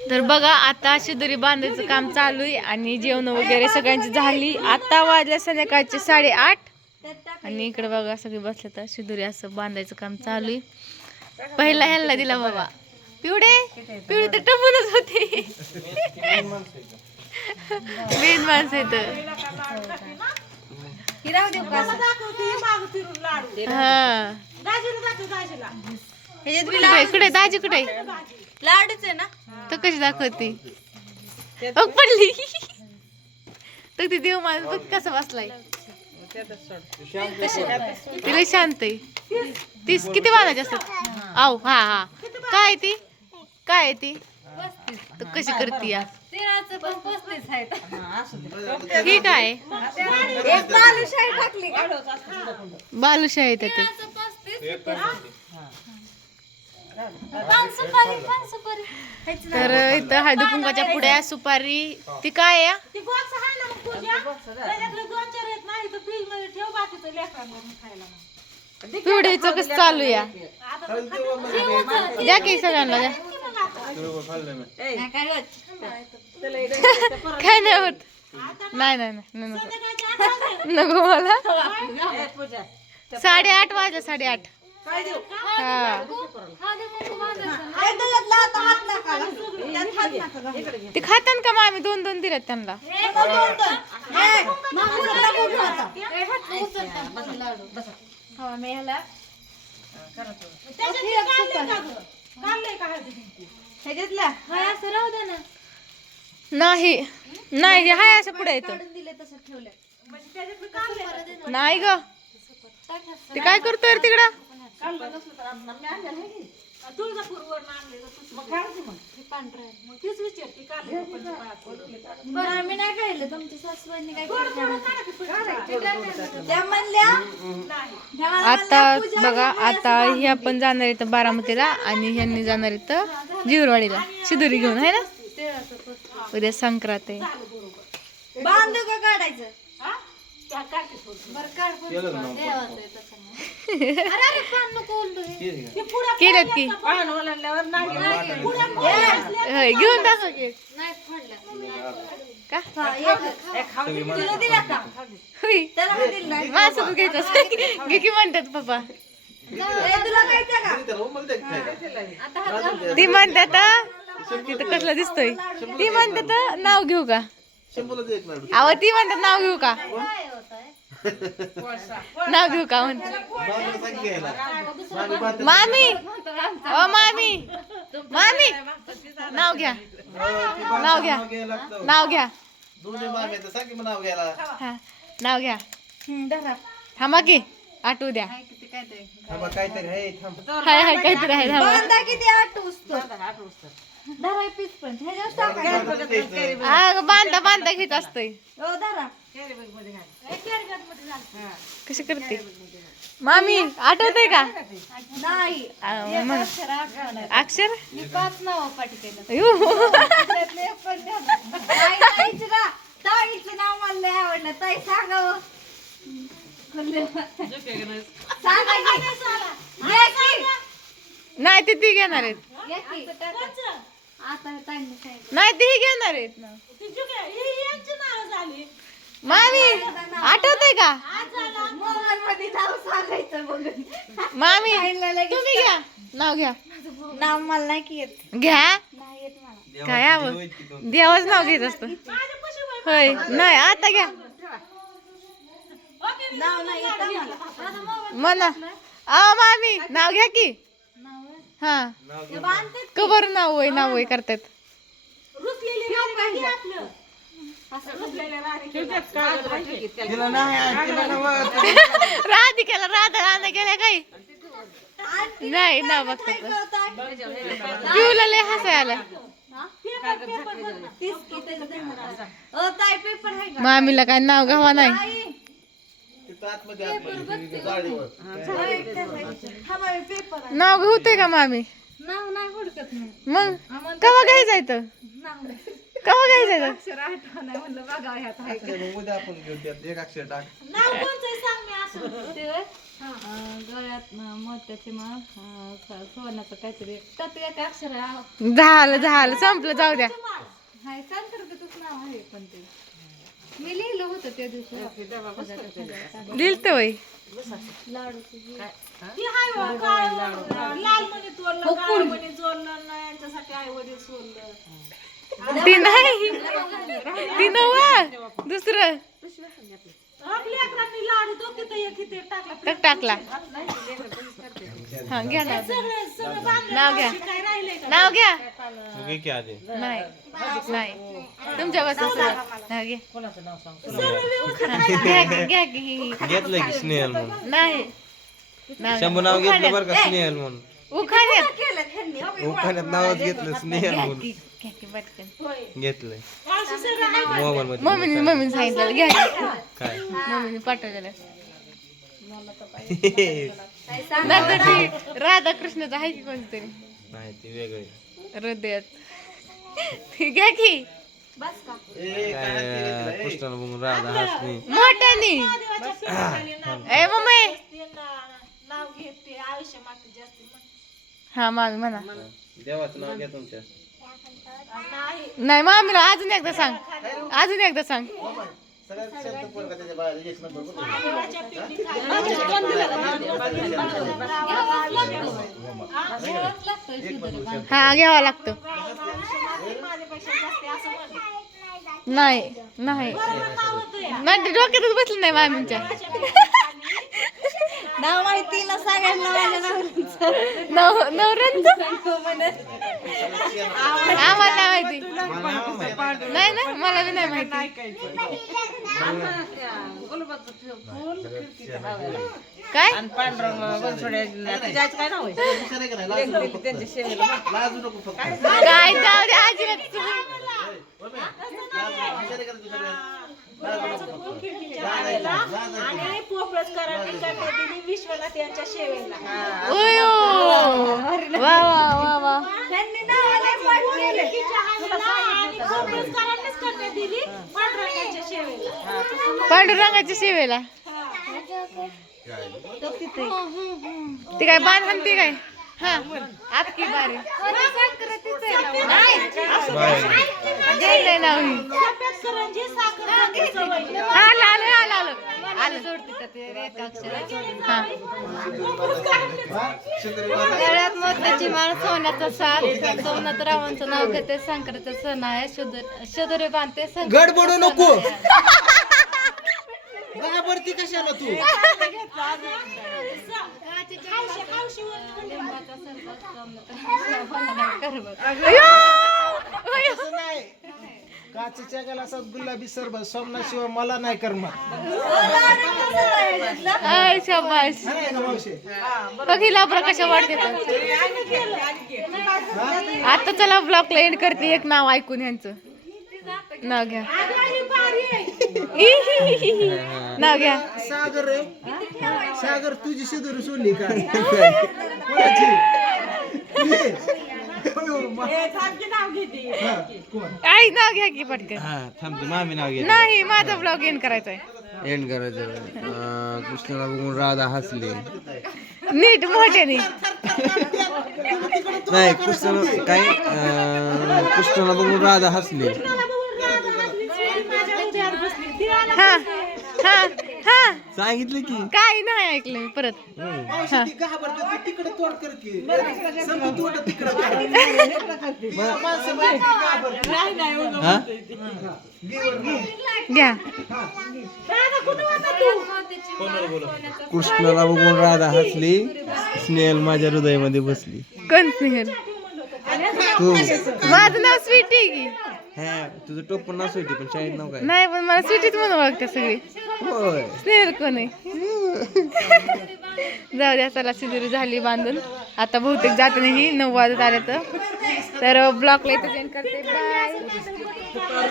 तर बघा आता शिदोरी बांधायचं काम चालू आहे आणि जेवण वगैरे सगळ्यांची झाली. आता वाजल्या संध्याकाळचे साडेआठ. आणि इकडे बघा सगळे बसले तर शिदोरी असं बांधायचं काम चालू आहे. पहिला ह्याला दिला बाबा. पिवडे? पिवडे तर टपूनच होते. मेन माणसं इथं हा कुठे कुठे दाजी कुठे लाडूच आहे ना? तर कशी दाखवते? अग पडली. तर ती देव माणूस बघ कसा बसलाय. तिला शांत आहे. तीस किती वाजायचे असतात? आव हा हा. काय आहे ती? काय आहे ती? तर कशी करते या? ही काय? एक बालुशाही टाकली बालुशाही त्यात तर इथं हळदी कुंकाच्या पुढ्या सुपारी ती काय आहे? ती बॉक्स आहे ना मग तुझ्या त्याच्यातले दोन चार येत नाही तर फ्रीजमध्ये ठेव बाकीचं लेकरांना खायला मग. पिवडीचं कसं चालू या? द्या की सगळ्यांना द्या. काय नाही होत. नाही नाही नाही नाही, नको. मला. साडेआठ वाजले साडेआठ. दे कुंकू बांधायचं. आई त्याच्यातला आता हात नका घालू. त्यात हात नका घालू. ते खातात का मग आम्ही दोन दोन दिलेत त्यांना. हा, मी ह्याला? ह्याच्यातला? नाही. नाही हे हाय असं पुढे येतं काढून दिले तसं ठेवलं म्हणजे? नाही ग. ते काय करतोय रे तिकडं? तुळजापूरवरून आणलेलं तसं. हे पांढरं आहे. मग तीच विचारते काढलंय का पंचफळाचं? बरं आम्ही नाही खाल्लं तुमच्या सासूबाईंनी काय केलं? थोडं काढा की पंचफळाचं. त्या म्हणल्या नाही. त्या म्हणल्या, आता पूजा बघा आता हे आपण जाणार इथं बारामतीला आणि ह्यांनी जाणार इथं जिवरवाडीला. शिदुरी घेऊन आहे ना? उद्या संक्रांत आहे. बांधू का काढायचं? हा? हे. केलेत की होय घेऊन दाखव की. का? हा, होय. माझं तू घ्यायचं. घे की म्हणतात पप्पा. ए, तुला काय द्या का? आता हात घालून ती म्हणतात तिथं कसलं दिसतोय? ती म्हणतात नाव घेऊ का? अहो ती म्हणतात नाव घेऊ का? नाव घेऊ का म्हणतात मामी ओ मामी मामी नाव घ्या नाव घ्या नाव घ्या. हा नाव घ्या. हं, धरा. थांबा की आठवू द्या काहीतरी आहे थांब. हाय हाय काहीतरी आहे थांबा किती धरा हा बांधता बांधता घेत. असतोय. ओ कशी करते? मामी आठवतंय का? नाही. अक्षर? मी पाच नाव पाठी केलं ताईचं नाव मला लय आवडलं. ताई सांगावं की. नाही ते ती घेणार आहेत. नाही ते घेणार आहेत ना. मामी आठवतंय का? मोबाईल मध्ये नाव सांगायचं बघून मामी तुम्ही घ्या. नाव घ्या. नाव मला नाही की येत. घ्या. नाही येत मला. काय देवाच नाव घेत असत. होय. नाही आता घ्या. नाव नाही येत मला. म्हणा अ मामी नाव घ्या की. हा. कबर नाव होय नाव होय करतात. तिला नाही तिला नव्हतं. राधिकेला राधा राधा गेल्या काही नाही ना बघतात पिऊला लय हसाय आलं तीस की त्याचं दे मला. ओ ताई पेपर आहे का मामीला काय नाव गावा नाही. तिथं आतमध्ये आतमध्ये गाडीवर नाव होतंय का मामी? नाव नाही हुडकत मग. कवा घ्यायचं इथं कवा घ्यायचं इथं? मग उद्या आपण घेऊ त्यात एक अक्षर टाक. नाव कोणचं आहे सांग मी ते होय? अं, गळ्यात अं, मोत्याची माळ अं, स- सोन्याचं काहीतरी. त्यात एक अक्षर आहे. झालं झालं. संपलं जाऊ द्या. हाय संस्कृतच नाव आहे पण ते. मी लिहिलं होतं त्या दिवशी. दिल तर वय. ती हाय. काळ लाल मणी चोरलं काळ चोरलं यांच्यासाठी आई वडील चोरलं ती नाही. ती नवा दुसरं. आपल्या लेकरांनी लाडू तो किती एक किती टाकला. टक टाकला. हा घ्या नाव सगळं सगळं बांधलं नाव घ्या. नाव घ्या. नाही. नाही. तुमच्या बस नाव घ्या घ्या घेतलं की स्नेहल म्हणून. नाही. शंभू नाव घेतलं बरं का स्नेहल म्हणून. उखाण्यात हो. नावच घेतलं स्नेहल म्हणून. घेतलंय. मोबाईल मध्ये मम्मीने मम्मीने सांगितलं. घ्या. की. काय? मम्मीने पाठवलेलं. आहे की कोणतरी? नाही ते वेगळे. हृदयात. घ्या की. कृष्णाला बघून राधा हसणे मोठ्यानी. देवाच्या सेवेखाली नाव ए मम्मी. नाव घेत आयुष्य मागते जास्त हा मामी म्हणा. देवाचं नाव घ्या तुमच्या. नाही मामीला अजून एकदा सांग. अजून एकदा सांग. हा घ्यावा लागतो. नाही. नाही डोक्यातच बसलं नाही मामींच्या. नाव माहिती ना सगळ्यांना माझ्या नवऱ्याचं. नव नवऱ्यांचं? आम्हाला नाही माहिती. ना? मला बी नाही माहिती. काय. काय जाऊ दे आजीला आणि कन्या दिली विश्वनाथ यांच्या वा वा वा त्यांनी कन्या दिली पांडुरंगाच्या सेवेला ती काय बाण हाणते काय? हा आपकी बारी नाही. नाव करंजी साखर भाकर सवय हा आलं आलं आलं आलं आलं हा गळ्यात मोत्याची माळ सोन्याचा साथ सोमनाथरावांचं नाव घेते संक्रांत सण आहे शुदर शुदरे बांधते गडबडू नको घाबरती कशाला तू हौशी नाही काचेच्या गलासात गुलाबी सरबत सोमना शिवाय मला नाही करणार आय शाबाश नाही का मावशी? बघितला प्रकाश वाटते आता चला ब्लॉगला एंड करते एक नाव ऐकून ह्यांचं नाव घ्या. नाव घ्या. सागर रे. सागर तुझी शिदूर सोडली का? आई नाव घ्या की पटकन. हा थांबते मामी नाव घे नाही माझा ब्लॉग एंड करायचा आहे एंड करायचं कृष्णाला बघून राधा हसले. नीट मोठ्याने नाही कहीं काय कृष्णाला बघून राधा हसली. सांगितलं की? काही नाही ऐकलं परत. हा. तिकडे तोड कर की तोड. तिकडे घ्या. कृष्णाला बघून राधा हसली स्नेहल माझ्या हृदयामध्ये बसली. कोण स्नेहल? तू. माझं नाव स्वीटी की? हा तुझं टोप पण नाव पण शाळेत नाव काय? नाही पण मला स्वीटीच म्हणून ओळखते सगळी. होय. स्नेहल कोण आहे? जाऊ द्या चला सिंदुरी झाली बांधून. आता बहुतेक जात नाही नऊ वाजत आले तर. तर ब्लॉकला इथं एंड करते. बाय